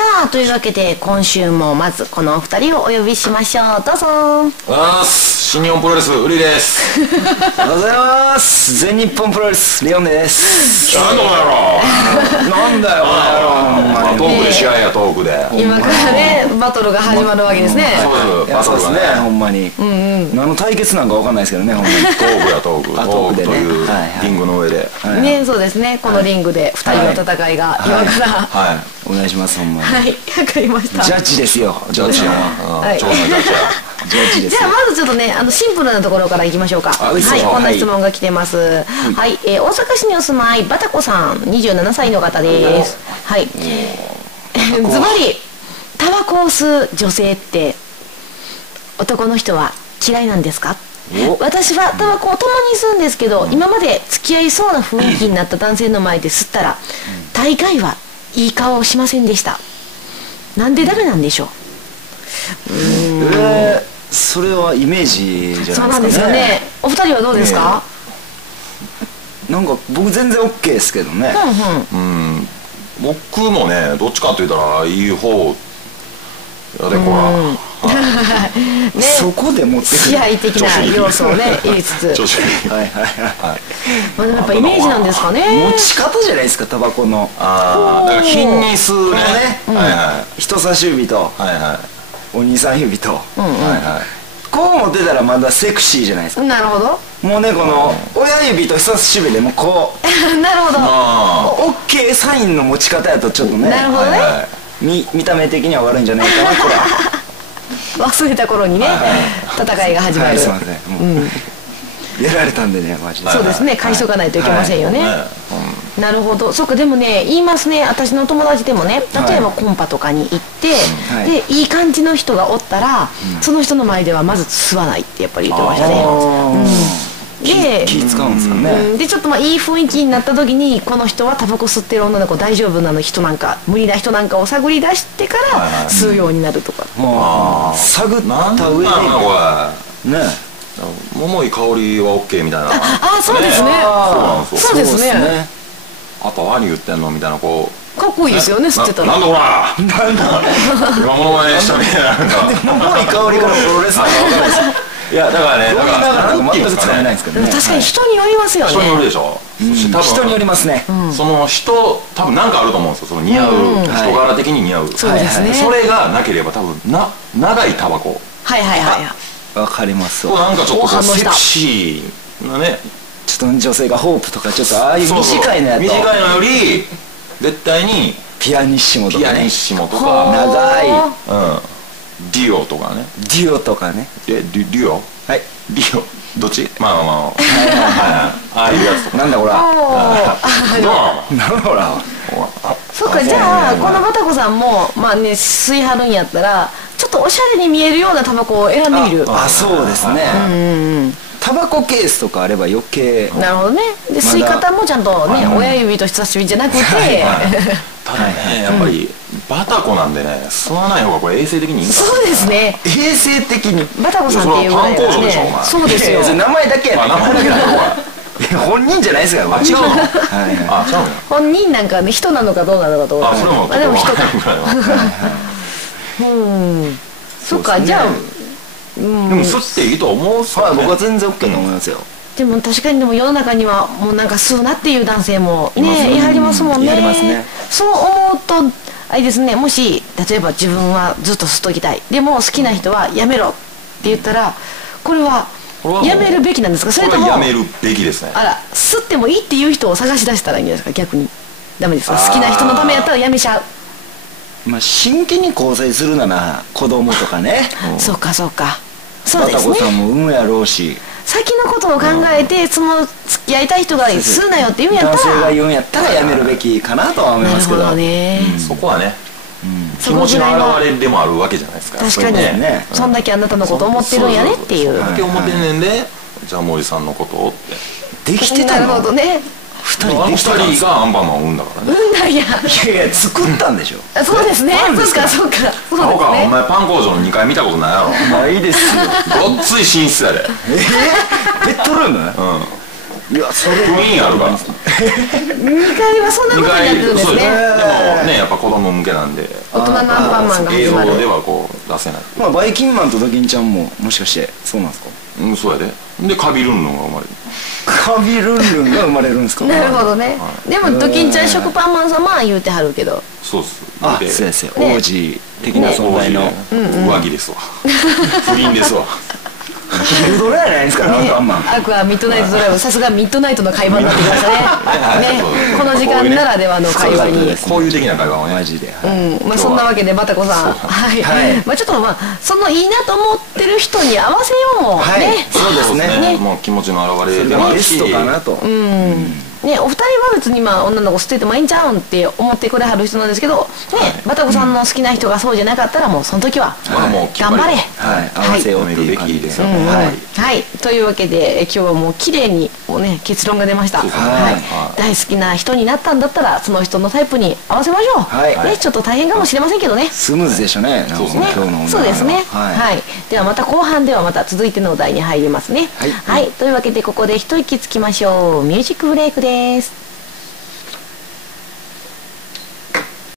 さあ、というわけで今週もまずこのお二人をお呼びしましょう。どうぞ。新日本プロレスウリです。おはようございます。全日本プロレスレオンです。なんだこの野郎。なんだよこの野郎。トークで試合や、トークで今からねバトルが始まるわけですね。そうですね、ほんまに何の対決なんかわかんないですけどね、ほんまにトークやトークというリングの上でね、そうですね、このリングで2人の戦いが今からはいお願いします。ほんまにはい、わかりました。ジャッジですよ、ジャッジやはい超のジャッジやジャッジですよ。じゃあまずちょっとね、シンプルなところからいきましょうか。はい、こんな質問が来てます。はい、大阪市にお住まいバタコさん、27歳の方です。はい、ズバリタバコを吸う女性って男の人は嫌いなんですか？私はタバコを共に吸うんですけど、今まで付き合いそうな雰囲気になった男性の前で吸ったら大概はいい顔をしませんでした。なんでダメなんでしょう？それはイメージじゃないですかね。そうなんですよね。お二人はどうですか？なんか僕全然 OK ですけどね。僕もね、どっちかって言ったらいい方やで、こらそこで持ってくる支配的な要素をね入れつつ、はいはいはい。まあでもやっぱイメージなんですかね。持ち方じゃないですか、タバコの。だから品に吸うね。人差し指とお兄さん指とこう持ってたらまだセクシーじゃないですか。なるほど。もうね、この親指と人差し指でもこうなるほど。OK サインの持ち方やとちょっとね、なるほどね。見た目的には悪いんじゃないかな、これは。忘れた頃にね、戦いが始まる。すいません、もうやられたんでね、マジで。そうですね、返しとかないといけませんよね。なるほど。そっか、でもね、言いますね、私の友達でもね、例えばコンパとかに行ってでいい感じの人がおったら、その人の前ではまず吸わないってやっぱり言ってましたね。で気使うんですかね。でちょっといい雰囲気になった時に、この人はタバコ吸ってる女の子大丈夫なの人なんか無理な人なんかを探り出してから吸うようになるとか。探った上でね、桃井香りは OK みたいな。あ、そうですね。そうですね。あと何言ってんのみたいな、こうかっこいいですよね、吸ってたら。なんだほら、なんだ今物まねしたみたいな。桃井香りからプロレスなんか分かんないです。いや、だからね、だから全く使えないんですけどね。確かに人によりますよね。人によるでしょ。人によりますね。その人、多分なんかあると思うんですよ、その似合う人柄的に似合う。そうですね。それがなければ多分長いタバコ。はいはいはい。わかりますわ。なんかちょっとセクシーなね、ちょっと女性がホープとかちょっとああいう短いのやと、短いのより絶対にピアニッシモとかね、とか長いデュオとかね、デュオとかね。デュオ、はいデュオどっち、まあまあまあ、ああいうやつとか。なんだこら、なんだこら。そっか、じゃあこのバタコさんもまあね、吸いはるんやったらちょっとおしゃれに見えるようなタバコを選んでみる。あ、そうですね。タバコケースとかあれば余計。なるほどね。で吸い方もちゃんとね、親指と人差し指じゃなくて、ただね、やっぱりバタコなんでね、吸わない方がこれ衛生的にいいんだ。そうですね。衛生的にバタコさんっていうぐらいだね。そうですよ。名前だけやね。名前だけだよ、本人じゃないですから。あ、違うの。あ、違うの。本人なんかね、人なのかどうなのかと。あ、それもでも人か。そっか、じゃあでも吸っていいと思う。僕は全然 OK と思いますよ。でも確かに、でも世の中にはもうなんか吸うなっていう男性もね、やりますもんね。そう思うとあれですね、もし例えば自分はずっと吸っときたい、でも好きな人はやめろって言ったら、これはやめるべきなんですか？それともやめるべきですね。あら、吸ってもいいっていう人を探し出したらいいんじゃないですか？逆にダメですか？好きな人のためやったらやめちゃう。まあ真剣に交際するなら子供とかね。そうかそうか、そうですね。バタコさんも産むやろうし、先のことを考えて、その付き合いたい人が吸うなよって言うんやったら、男性が言うんやったらやめるべきかなとは思いますけど。なるほどね。そこはね、気持ちの表れでもあるわけじゃないですか。確かにね、そんだけあなたのこと思ってるんやねっていう。そんだけ思ってんねんで、じゃあ森さんのことをってできてたの。なるほどね。あの二人がアンパンマンを産んだからね。産んだんや。いやいや、作ったんでしょ。そうですね。そうかそうか。そうですね。お前パン工場の2階見たことないやろ。ないですよ。ごっつい寝室やで。ベッドルーム？いやそれ雰囲気あるから2階はそんなことになってるんですね。でもねやっぱ子供向けなんで大人のアンパンマンが映像始まる。ではこう出せない。まあバイキンマンとドキンちゃんももしかしてそうなんですか？うんそうやでカビルンルンが生まれる。カビルンルンが生まれるんですか？なるほどね。でもドキンちゃん食パンマン様は言うてはるけど。そうっす。あ、そうですよ。王子的な存在の上着ですわ。不倫ですわ。昼ドラやないですか、アンパンマン。アクアミッドナイトドライブ、さすがミッドナイトの会話になってきましたね。ね、この時間ならではの会話に。こういう的な会話をね。マジで。まあそんなわけでバタコさん、はい、まあちょっとまあそのいいなと思ってる人に合わせようもね。そうですね。もう気持ちの表れでもベストかなと。ね、お二人は別にまあ女の子捨ててもいいんちゃうんって思ってくれはる人なんですけど、ね、バタコさんの好きな人がそうじゃなかったらもうその時は頑張れ。合わせようっていう感じですよね。はい、というわけで今日はもう綺麗にね結論が出ました。大好きな人になったんだったらその人のタイプに合わせましょう。ね、ちょっと大変かもしれませんけどね。スムーズでしょうね。そうですね。はい。ではまた後半ではまた続いてのお題に入りますね。はい。というわけでここで一息つきましょう。ミュージックブレイクです。